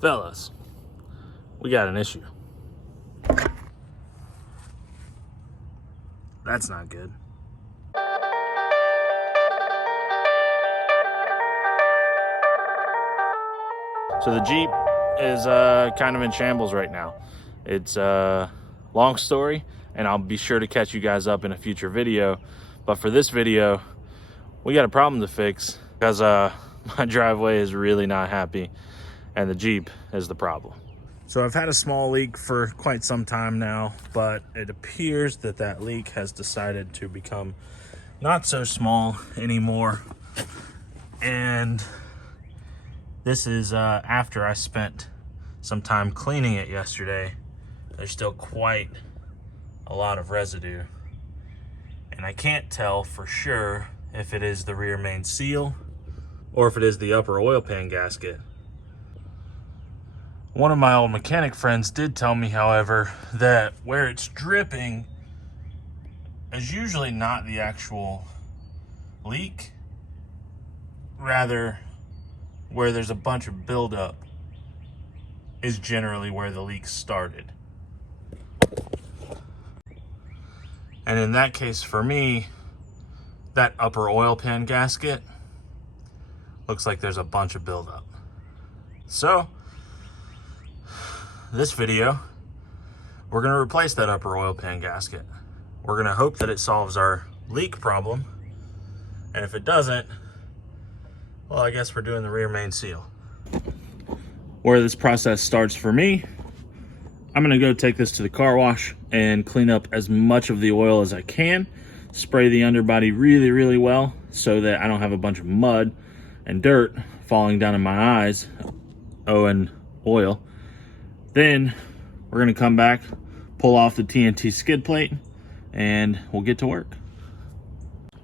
Fellas, we got an issue. That's not good. So the Jeep is kind of in shambles right now. It's a long story, and I'll be sure to catch you guys up in a future video. But for this video, we got a problem to fix because my driveway is really not happy, and the Jeep is the problem. So I've had a small leak for quite some time now, but it appears that that leak has decided to become not so small anymore. And this is after I spent some time cleaning it yesterday. There's still quite a lot of residue. And I can't tell for sure if it is the rear main seal or if it is the upper oil pan gasket. One of my old mechanic friends did tell me, however, that where it's dripping is usually not the actual leak. Rather, where there's a bunch of buildup is generally where the leak started. And in that case, for me, that upper oil pan gasket looks like there's a bunch of buildup. So, this video, we're gonna replace that upper oil pan gasket. We're gonna hope that it solves our leak problem. And if it doesn't, well, I guess we're doing the rear main seal. Where this process starts for me, I'm gonna go take this to the car wash and clean up as much of the oil as I can, spray the underbody really, really well so that I don't have a bunch of mud and dirt falling down in my eyes, and oil. Then we're gonna come back, pull off the TNT skid plate, and we'll get to work.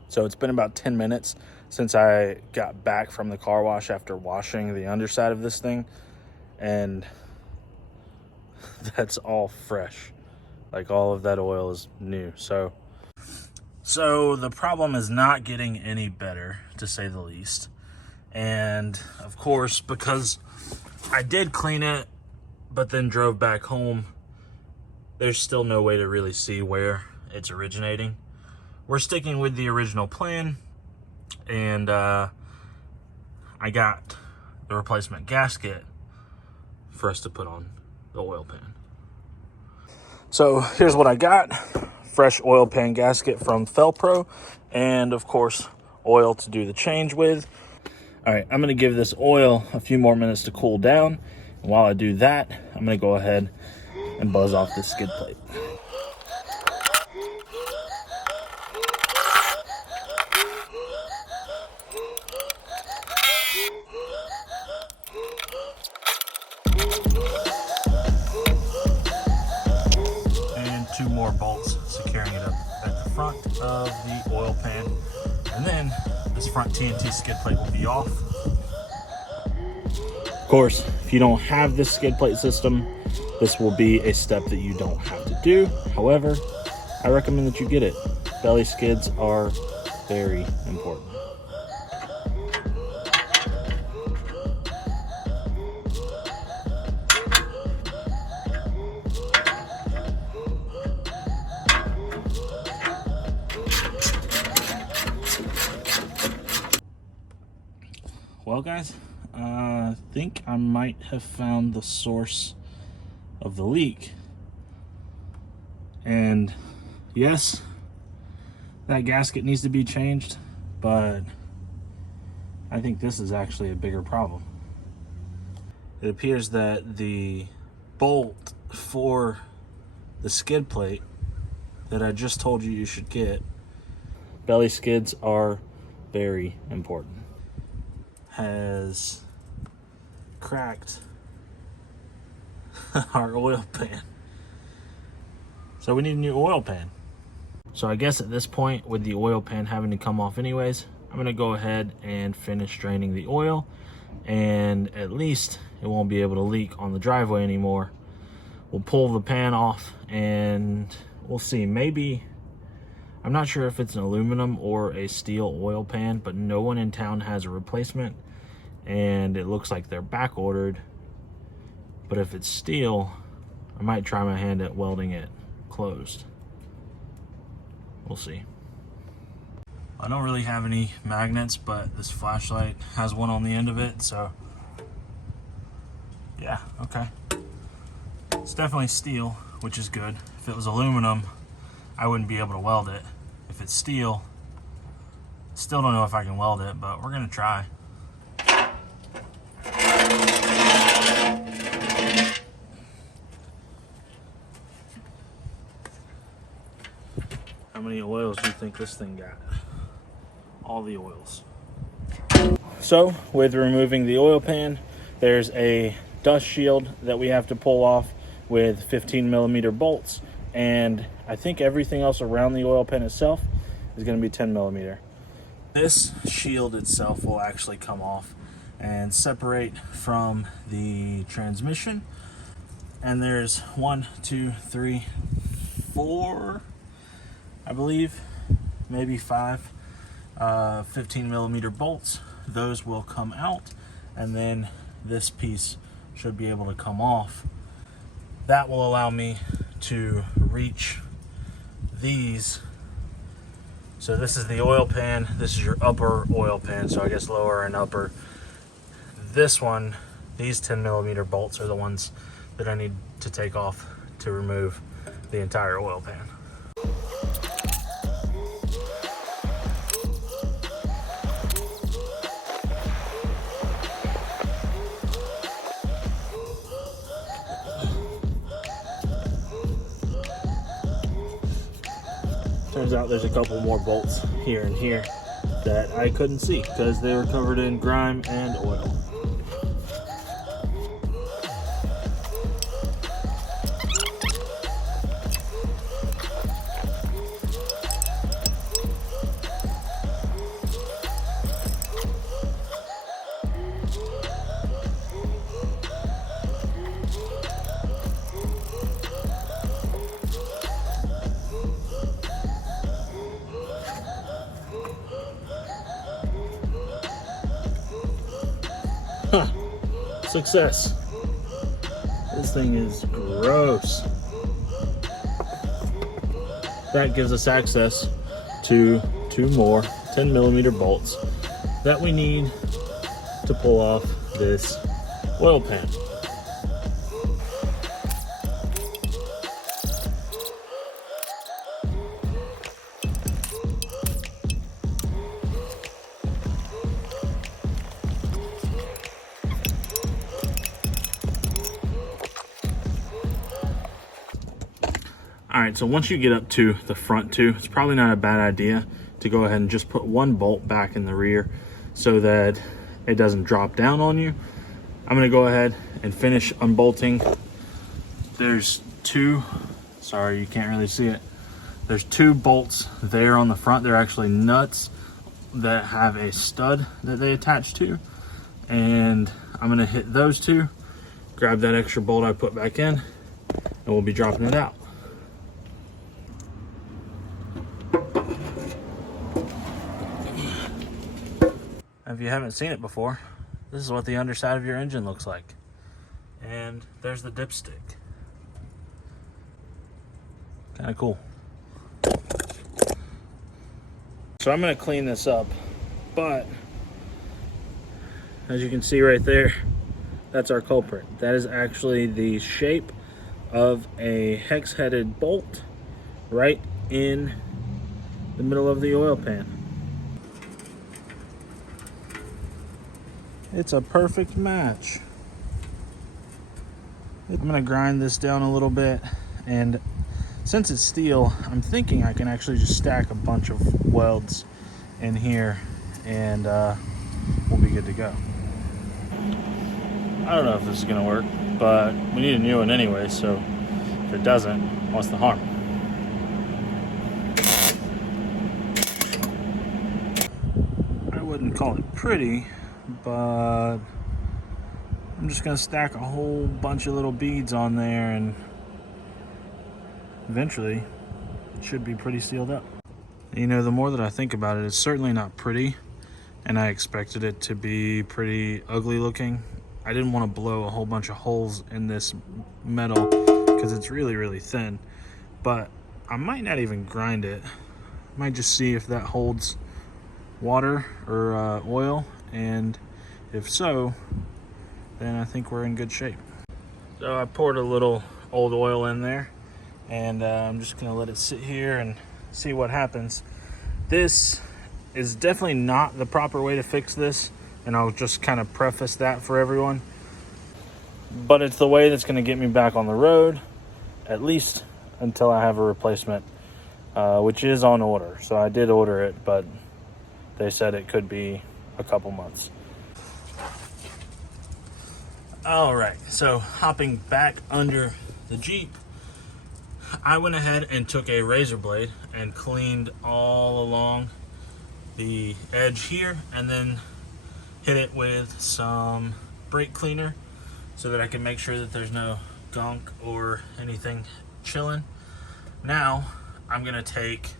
So it's been about 10 minutes since I got back from the car wash after washing the underside of this thing, and that's all fresh. Like, all of that oil is new. So the problem is not getting any better, to say the least. And of course, because I did clean it but then drove back home, there's still no way to really see where it's originating. We're sticking with the original plan, and I got the replacement gasket for us to put on the oil pan. So here's what I got: fresh oil pan gasket from Felpro, and of course oil to do the change with. All right, I'm gonna give this oil a few more minutes to cool down. And while I do that, I'm gonna go ahead and buzz off this skid plate. And 2 more bolts securing it up at the front of the oil pan. And then this front TNT skid plate will be off. Of course, if you don't have this skid plate system, this will be a step that you don't have to do. However, I recommend that you get it. Belly skids are very important. Well, guys, I think I might have found the source of the leak. And yes, that gasket needs to be changed, but I think this is actually a bigger problem. It appears that the bolt for the skid plate that I just told you you should get, belly skids are very important, has cracked our oil pan. So we need a new oil pan. So I guess at this point, with the oil pan having to come off anyways, I'm gonna go ahead and finish draining the oil, and at least it won't be able to leak on the driveway anymore. We'll pull the pan off and we'll see. Maybe, I'm not sure if it's an aluminum or a steel oil pan, but no one in town has a replacement, and it looks like they're back ordered. But if it's steel, I might try my hand at welding it closed. We'll see. I don't really have any magnets, but this flashlight has one on the end of it, so yeah, okay. It's definitely steel, which is good. If it was aluminum, I wouldn't be able to weld it. If it's steel, still don't know if I can weld it, but we're gonna try. How many oils do you think this thing got? All the oils. So with removing the oil pan, there's a dust shield that we have to pull off with 15mm bolts, and I think everything else around the oil pan itself is going to be 10mm. This shield itself will actually come off and separate from the transmission, and there's 1, 2, 3, 4, I believe, maybe 5 15mm bolts. Those will come out, and then this piece should be able to come off. That will allow me to reach these. So this is the oil pan, this is your upper oil pan, so I guess lower and upper. This one, these 10mm bolts are the ones that I need to take off to remove the entire oil pan. Turns out there's a couple more bolts here and here that I couldn't see because they were covered in grime and oil. Huh. Success. This thing is gross. That gives us access to 2 more 10mm bolts that we need to pull off this oil pan. All right, so once you get up to the front two, it's probably not a bad idea to go ahead and just put 1 bolt back in the rear so that it doesn't drop down on you. I'm gonna go ahead and finish unbolting. There's 2, sorry, you can't really see it. There's 2 bolts there on the front. They're actually nuts that have a stud that they attach to. And I'm gonna hit those 2, grab that extra bolt I put back in, and we'll be dropping it out. If you haven't seen it before, this is what the underside of your engine looks like. And there's the dipstick. Kind of cool. So I'm going to clean this up, but as you can see right there, that's our culprit. That is actually the shape of a hex-headed bolt right in the middle of the oil pan. It's a perfect match. I'm gonna grind this down a little bit, and since it's steel, I'm thinking I can actually just stack a bunch of welds in here, and we'll be good to go. I don't know if this is gonna work, but we need a new one anyway, so if it doesn't, what's the harm? I wouldn't call it pretty, but I'm just gonna stack a whole bunch of little beads on there, and eventually it should be pretty sealed up. You know, the more that I think about it, it's certainly not pretty, and I expected it to be pretty ugly looking I didn't want to blow a whole bunch of holes in this metal because it's really, really thin. But I might not even grind it. I might just see if that holds water or oil, and if so, then I think we're in good shape. So I poured a little old oil in there, and I'm just gonna let it sit here and see what happens. This is definitely not the proper way to fix this, and I'll just kind of preface that for everyone. But it's the way that's gonna get me back on the road, at least until I have a replacement, which is on order. So I did order it, but they said it could be a couple months. All right, so hopping back under the Jeep, I went ahead and took a razor blade and cleaned all along the edge here, and then hit it with some brake cleaner so that I can make sure that there's no gunk or anything chilling. Now I'm gonna take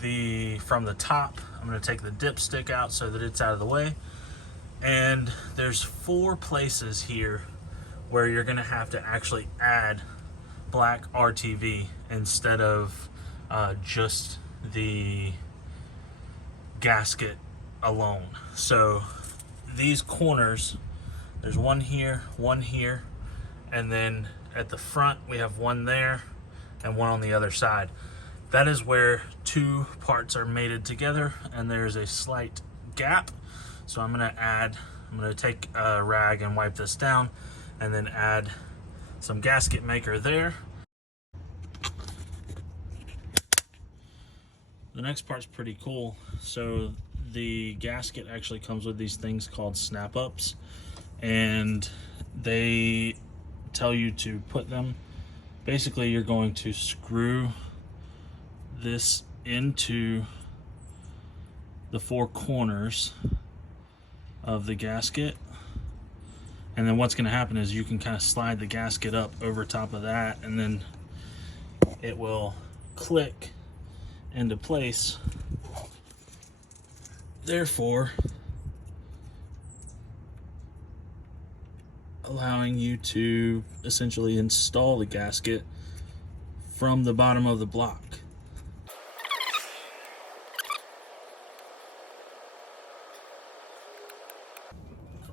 from the top, I'm gonna take the dipstick out so that it's out of the way. And there's 4 places here where you're gonna have to actually add black RTV instead of just the gasket alone. So these corners, there's one here, and then at the front we have one there and one on the other side. That is where 2 parts are mated together, and there's a slight gap. So I'm gonna take a rag and wipe this down, and then add some gasket maker there. The next part's pretty cool. So the gasket actually comes with these things called snap-ups, and they tell you to put them, basically you're going to screw this into the 4 corners of the gasket, and then what's going to happen is you can kind of slide the gasket up over top of that, and then it will click into place, therefore allowing you to essentially install the gasket from the bottom of the block.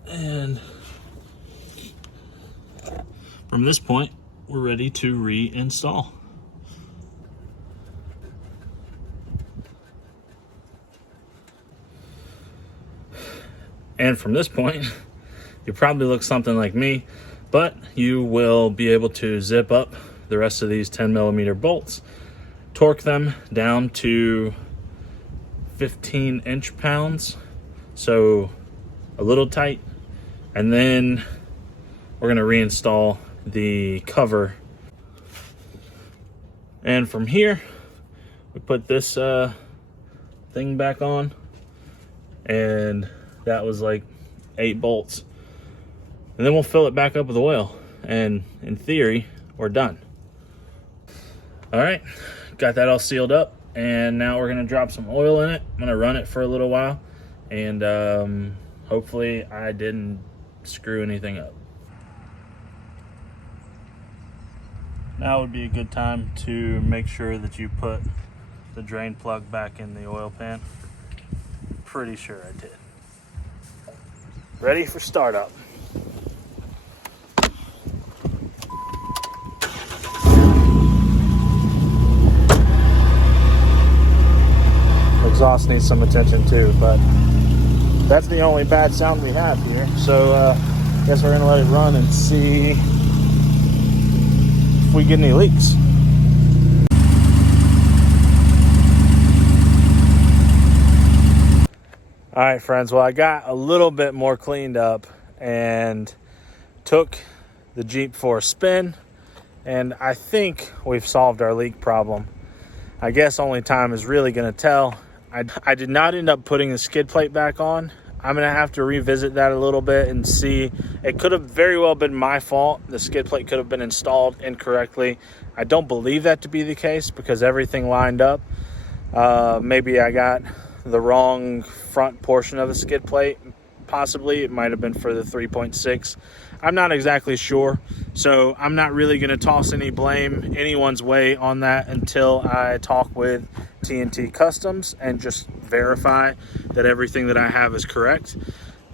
And from this point, we're ready to reinstall. And from this point, you probably look something like me, but you will be able to zip up the rest of these 10mm bolts, torque them down to 15 inch-pounds, so a little tight, and then we're going to reinstall the cover. And from here, we put this thing back on, and that was like 8 bolts. And then we'll fill it back up with oil, and in theory, we're done. All right, got that all sealed up, and now we're gonna drop some oil in it. I'm gonna run it for a little while, and hopefully I didn't screw anything up. Now would be a good time to make sure that you put the drain plug back in the oil pan. Pretty sure I did. Ready for startup. Exhaust needs some attention too, but that's the only bad sound we have here. So I guess we're gonna let it run and see if we get any leaks. All right, friends, well, I got a little bit more cleaned up and took the Jeep for a spin, and I think we've solved our leak problem. I guess only time is really gonna tell. I did not end up putting the skid plate back on. I'm gonna have to revisit that a little bit and see. It could have very well been my fault. The skid plate could have been installed incorrectly. I don't believe that to be the case because everything lined up. Maybe I got the wrong front portion of the skid plate possibly. It might have been for the 3.6. I'm not exactly sure. So I'm not really going to toss any blame anyone's way on that until I talk with TNT Customs and just verify that everything that I have is correct.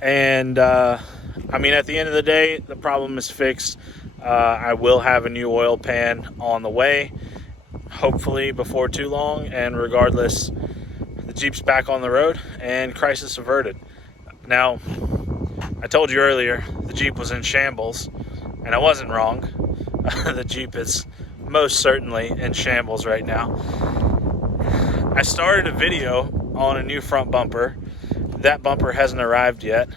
And I mean, at the end of the day, the problem is fixed. I will have a new oil pan on the way, hopefully before too long. And regardless, the Jeep's back on the road and crisis averted. Now, I told you earlier the Jeep was in shambles, and I wasn't wrong. The Jeep is most certainly in shambles right now. I started a video on a new front bumper. That bumper hasn't arrived yet.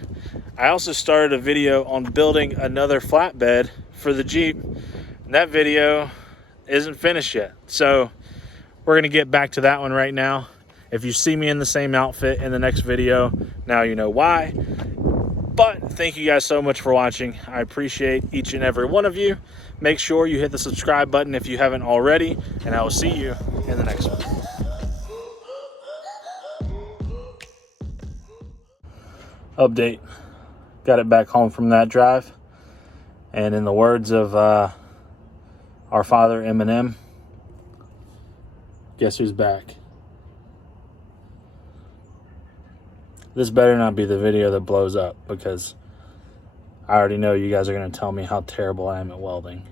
I also started a video on building another flatbed for the Jeep. That video isn't finished yet. So we're gonna get back to that one right now. If you see me in the same outfit in the next video, now you know why. But thank you guys so much for watching. I appreciate each and every one of you. Make sure you hit the subscribe button if you haven't already, and I will see you in the next one. Update. Got it back home from that drive. And in the words of our father, Eminem, guess who's back? This better not be the video that blows up, because I already know you guys are going to tell me how terrible I am at welding.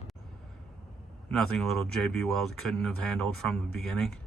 Nothing a little JB Weld couldn't have handled from the beginning.